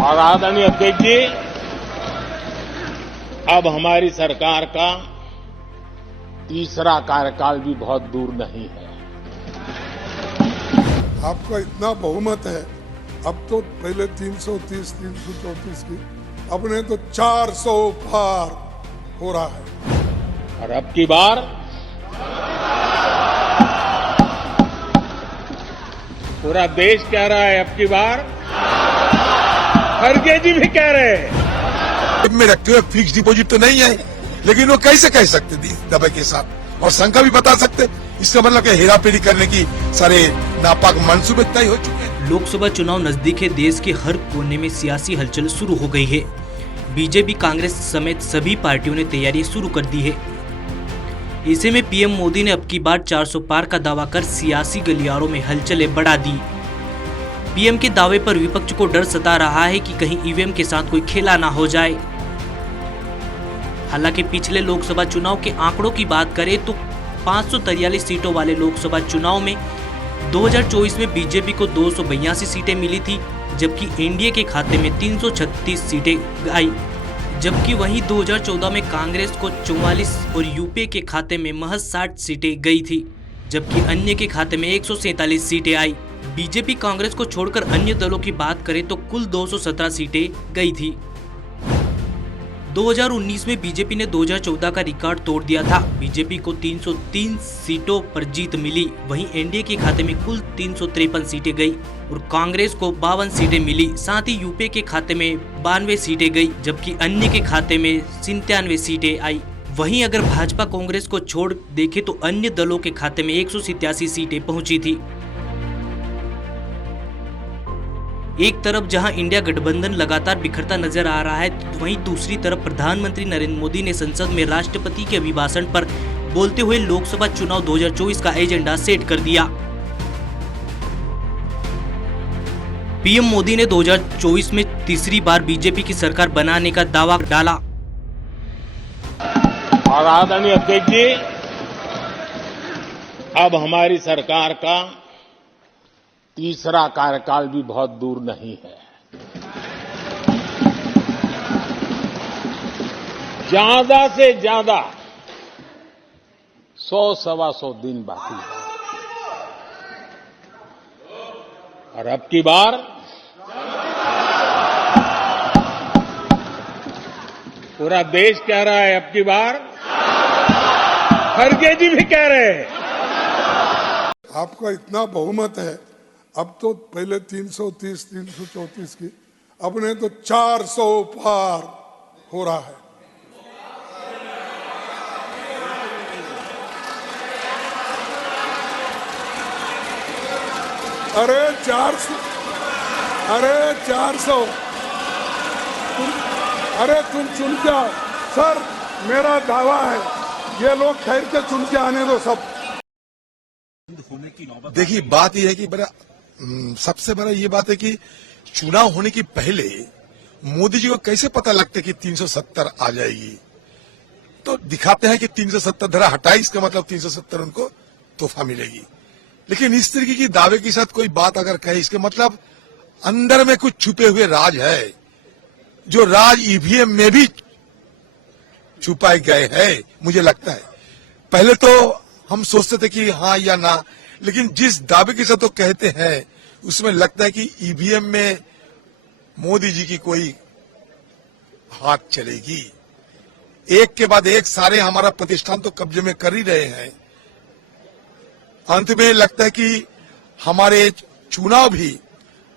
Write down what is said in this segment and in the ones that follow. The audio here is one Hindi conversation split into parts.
और आदरणीय अध्यक्ष जी, अब हमारी सरकार का तीसरा कार्यकाल भी बहुत दूर नहीं है। आपका इतना बहुमत है, अब तो पहले 330, 334 की, अपने तो 400 पार हो रहा है। और अब की बार पूरा देश कह रहा है, अब की बार खड़गे जी भी कह रहे हैं। में रखते हुए फिक्स डिपॉजिट तो नहीं है, लेकिन वो कैसे कह सकते दबे के साथ, और शंका भी बता सकते। इसका मतलब क्या, हेराफेरी करने की सारे नापाक मंसूबे तय हो चुके हैं। लोकसभा चुनाव नजदीक है, देश के हर कोने में सियासी हलचल शुरू हो गई है। बीजेपी, कांग्रेस समेत सभी पार्टियों ने तैयारी शुरू कर दी है। ऐसे में पीएम मोदी ने अब की बार 400 पार का दावा कर सियासी गलियारों में हलचलें बढ़ा दी। पीएम के दावे पर विपक्ष को डर सता रहा है कि कहीं ईवीएम के साथ कोई खेला ना हो जाए। हालांकि पिछले लोकसभा चुनाव के आंकड़ों की बात करें तो 543 सीटों वाले लोकसभा चुनाव में 2024 में बीजेपी को 282 सीटें मिली थी, जबकि एनडीए के खाते में 336 सीटें आई। जबकि वहीं 2014 में कांग्रेस को 44 और यूपीए के खाते में महज 60 सीटें गई थी, जबकि अन्य के खाते में 147 सीटें आई। बीजेपी कांग्रेस को छोड़कर अन्य दलों की बात करें तो कुल 217 सीटें गई थी। 2019 में बीजेपी ने 2014 का रिकॉर्ड तोड़ दिया था। बीजेपी को 303 सीटों पर जीत मिली, वहीं एनडीए के खाते में कुल 353 सीटें गई और कांग्रेस को 52 सीटें मिली। साथ ही यूपीए के खाते में 92 सीटें गई, जबकि अन्य के खाते में 97 सीटें आई। वहीं अगर भाजपा कांग्रेस को छोड़ देखे तो अन्य दलों के खाते में 187 सीटें पहुंची थी। एक तरफ जहां इंडिया गठबंधन लगातार बिखरता नजर आ रहा है, तो वहीं दूसरी तरफ प्रधानमंत्री नरेंद्र मोदी ने संसद में राष्ट्रपति के अभिभाषण पर बोलते हुए लोकसभा चुनाव 2024 का एजेंडा सेट कर दिया। पीएम मोदी ने 2024 में तीसरी बार बीजेपी की सरकार बनाने का दावा डाला। और आदरणीय अध्यक्ष जी, अब हमारी सरकार का तीसरा कार्यकाल भी बहुत दूर नहीं है। ज्यादा से ज्यादा 100-125 दिन बाकी है। और अब की बार पूरा देश कह रहा है, अब की बार खड़गे जी भी कह रहे हैं। आपका इतना बहुमत है, अब तो पहले 330, 334 की, अपने तो 400 पार हो रहा है। अरे 400, अरे तुम चुन के आओ सर, मेरा दावा है, ये लोग ठहर के चुन के आने दो सब। देखिए, बात यह है कि सबसे बड़ा ये बात है कि चुनाव होने की पहले मोदी जी को कैसे पता लगता है कि 370 आ जाएगी। तो दिखाते हैं कि 370 धारा हटाई, इसका मतलब 370 उनको तोहफा मिलेगी। लेकिन इस तरीके की दावे के साथ कोई बात अगर कहे, इसके मतलब अंदर में कुछ छुपे हुए राज है, जो राज ईवीएम में भी छुपाए गए हैं। मुझे लगता है पहले तो हम सोचते थे कि हाँ या ना, लेकिन जिस दावे के साथ तो कहते हैं उसमें लगता है कि ईवीएम में मोदी जी की कोई हाथ चलेगी। एक के बाद एक सारे हमारा प्रतिष्ठान तो कब्जे में कर ही रहे हैं। अंत में लगता है कि हमारे चुनाव भी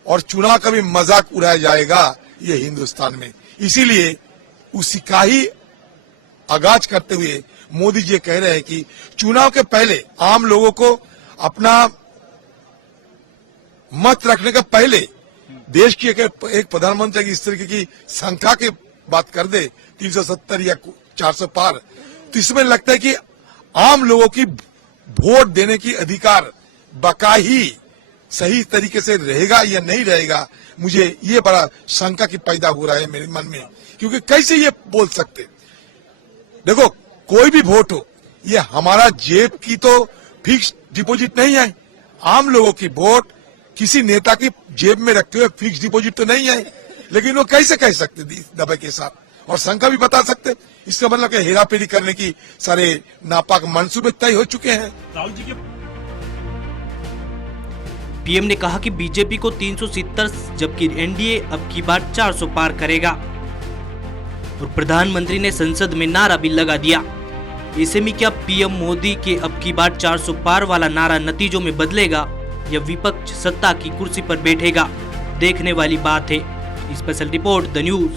और चुनाव का भी मजाक उड़ाया जाएगा ये हिंदुस्तान में। इसीलिए उसी का ही आगाज करते हुए मोदी जी कह रहे हैं कि चुनाव के पहले आम लोगों को अपना मत रखने का पहले देश की एक प्रधानमंत्री की इस तरीके की संख्या की बात कर दे, 370 या 400 पार, तो इसमें लगता है कि आम लोगों की वोट देने की अधिकार बका ही सही तरीके से रहेगा या नहीं रहेगा। मुझे ये बड़ा शंका की पैदा हो रहा है मेरे मन में, क्योंकि कैसे ये बोल सकते। देखो, कोई भी वोट हो, ये हमारा जेब की तो फिक्स डिपॉजिट नहीं है। आम लोगों की वोट किसी नेता की जेब में रखते हुए फिक्स डिपॉजिट तो नहीं है, लेकिन वो कैसे कह सकते इस दबे के साथ, और शंका भी बता सकते। इसका मतलब कि हेराफेरी करने की सारे नापाक मंसूबे तय हो चुके हैं। राहुल जी के पीएम ने कहा कि बीजेपी को 370 जबकि एनडीए अब की बार 400 पार करेगा। और प्रधानमंत्री ने संसद में नारा भी लगा दिया। ऐसे में क्या पीएम मोदी के अब की बार 400 पार वाला नारा नतीजों में बदलेगा या विपक्ष सत्ता की कुर्सी पर बैठेगा, देखने वाली बात है। Special report the news.